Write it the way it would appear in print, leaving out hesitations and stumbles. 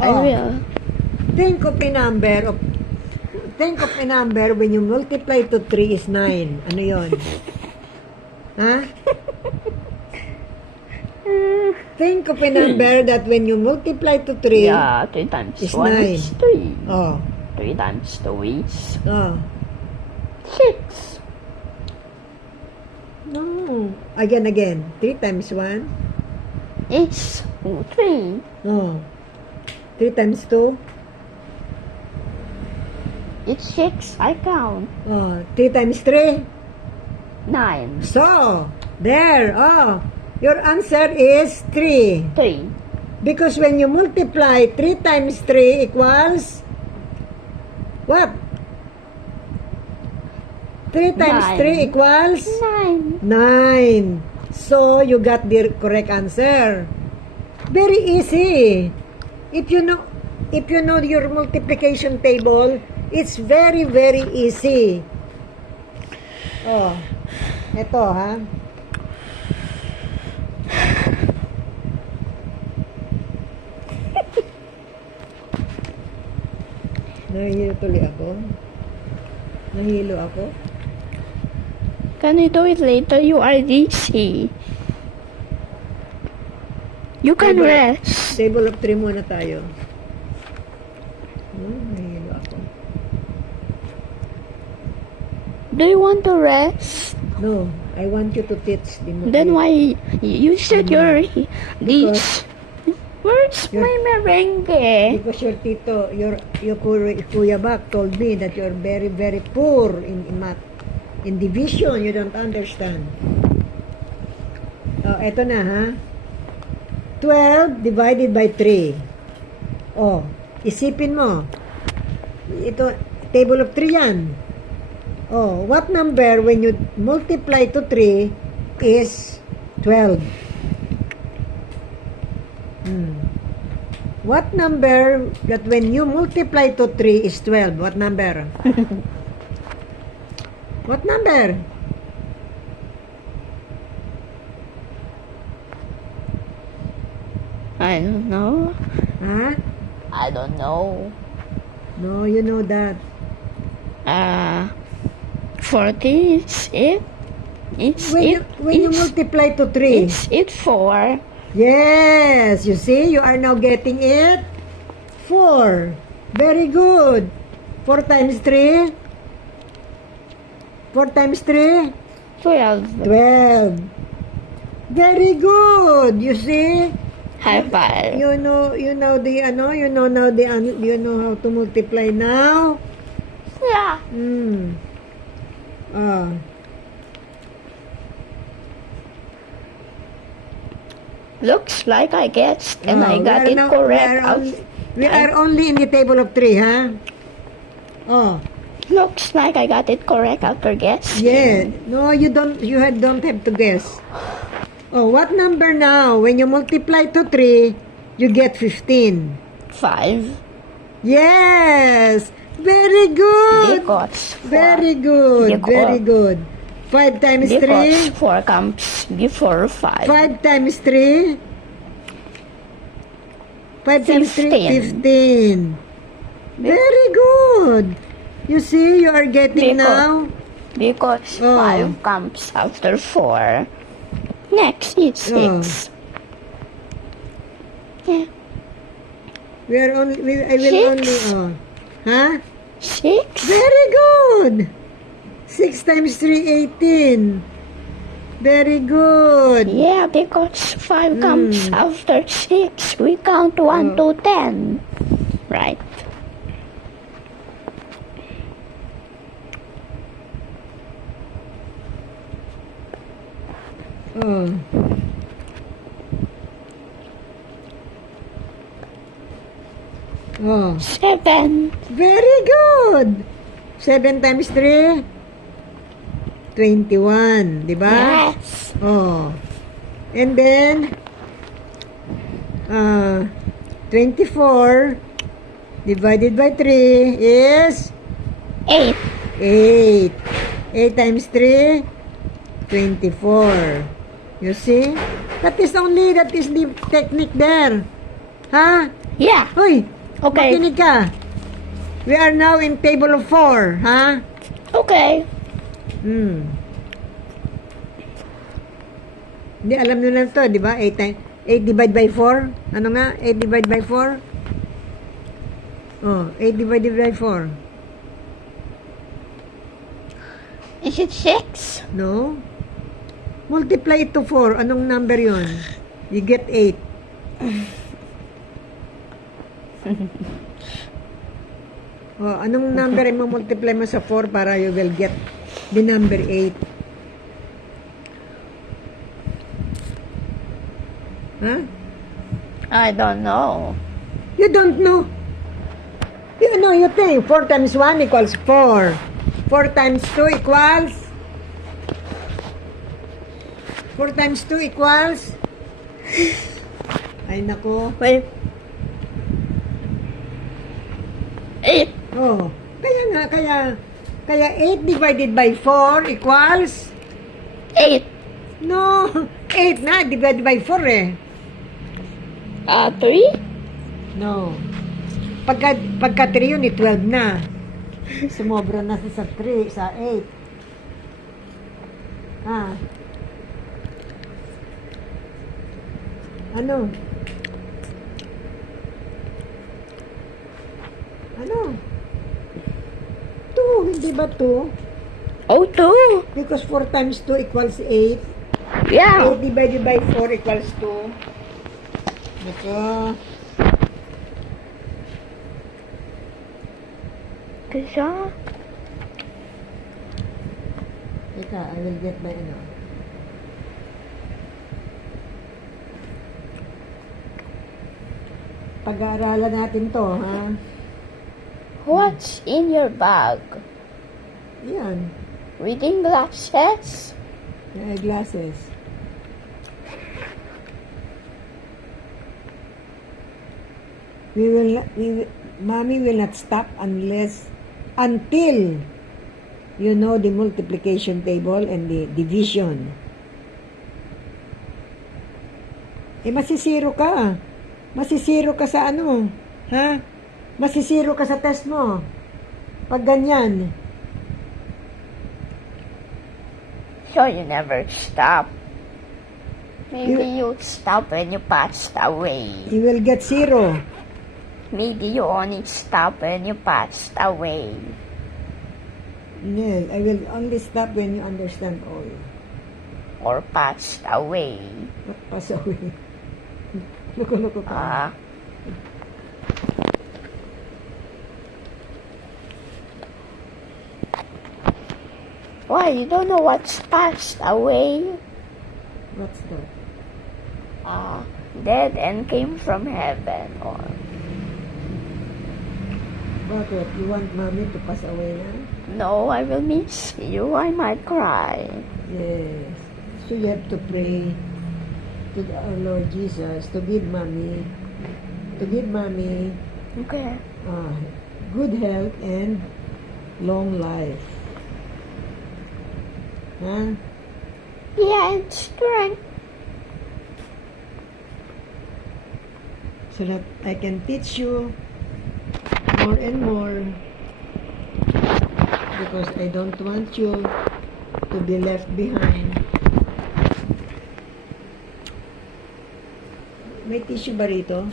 I Oh. will. Think of a number when you multiply to 3 is 9. Ano yon? Ha? Think of a number that when you multiply to 3 Yeah, 3 times is 1 9. is 3. Oh. 3 times 2 is Oh. 6. No. Again. 3 times 1? Is 3. No. 3 times 2? It's 6. I count. Oh. 3 times 3? 9. So, there. Oh. Your answer is 3. 3. Because when you multiply 3 times 3 equals what? 3 times 3 equals 9. 9. So, you got the correct answer. Very easy. If you know your multiplication table, it's very, very easy. Oh, eto ha. Nahihilo tuloy ako. Nahilo ako. Can you do it later? You are DC. You can rest. Table of 3 muna tayo. Nahihilo ako. Do you want to rest? No, I want you to teach the Then why you said you're this? Where's You're- my merengue? Because your tito, your Kuya Bak told me that you're very, very poor in math. In division, you don't understand. Oh, eto na ha. 12 divided by 3. Oh, isipin mo. Ito, table of 3 yan. Oh, what number when you multiply to 3 is 12? What number that when you multiply to 3 is 12? What number? What number? I don't know. Huh? I don't know. No, you know that. 40 is it? When you multiply to 3. It's it 4. Yes, you see, you are now getting it. 4. Very good. 4 times 3. 4 times 3. 12. 12. Very good. You see? High five. You know how to multiply now? Yeah. Ah. Looks like I guessed and I got it correct. We are only in the table of 3, huh? Oh. Looks like I got it correct after guessing. Yeah. No, you don't. You don't have to guess. Oh, what number now? When you multiply to 3, you get 15. 5. Yes. Very good. Because 4. Very good. Very good. 5 times 3. Because 4 comes before 5. 5 times 3. 5 times 3. 15. Very good. You see, you are getting now. Because 5 comes after 4. Next is 6. Yeah. I will only. Huh? 6. Very good. 6 times 3, 18. Very good. Yeah, because 5 comes after 6. We count 1 to 10. Right. Oh. Oh. 7. Very good. 7 times 3? 21. Diba? Yes. Oh. And then, 24 divided by 3 is 8. 8. 8 times 3? 24. You see? That is the technique there. Huh? Yeah. Hoy! Okay. Makinig ka. We are now in table of 4, ha? Okay. Hindi, alam nyo lang to, di ba? 8 divided by 4. Ano nga? 8 divided by 4? Oh, 8 divided by 4. Is it 6? No? Multiply it to 4. Anong number yon? You get 8. Oh, anong number mo multiply mo sa 4 para you will get the number 8? Huh? I don't know. You don't know. You know, you think 4 times 1 equals 4. 4 times 2 equals 4 times 2 equals ay nako. Wait. 8. Oh, kaya 8 divided by 4 equals 8. no, 8 na divided by 4 eh. 3? No. Pagka 3 yun, 12 na. Sumobra na sa 3, sa 8. Ah. Ano? Ano? 2, hindi ba 2? Oh, 2. Because 4 times 2 equals 8. Yeah. 8 divided by 4 equals 2. Nako. Kaya, Teka, I will get my ano. Pag-aaralan natin to, ha? what's in your bag? Yan. Reading glasses? Yung eyeglasses. Mommy will not stop until you know the multiplication table and the division. Masisiro ka. Masisiro ka sa ano? Ha? Masisiro ka sa test mo. Pag ganyan. So you never stop. Maybe you stop when you passed away. You will get 0. Maybe you only stop when you passed away. Yes, I will only stop when you understand all. Or passed away. Not pass away. Loko-loko ka. Why? You don't know what's passed away? What's that? Dead and came from heaven. Or Bakit? You want mommy to pass away na? no, I will miss you. I might cry. Yes. So you have to pray to our Lord Jesus to give mommy Okay. good health and long life. Huh? Yeah, and strength. So that I can teach you more and more, because I don't want you to be left behind. May tissue ba rito?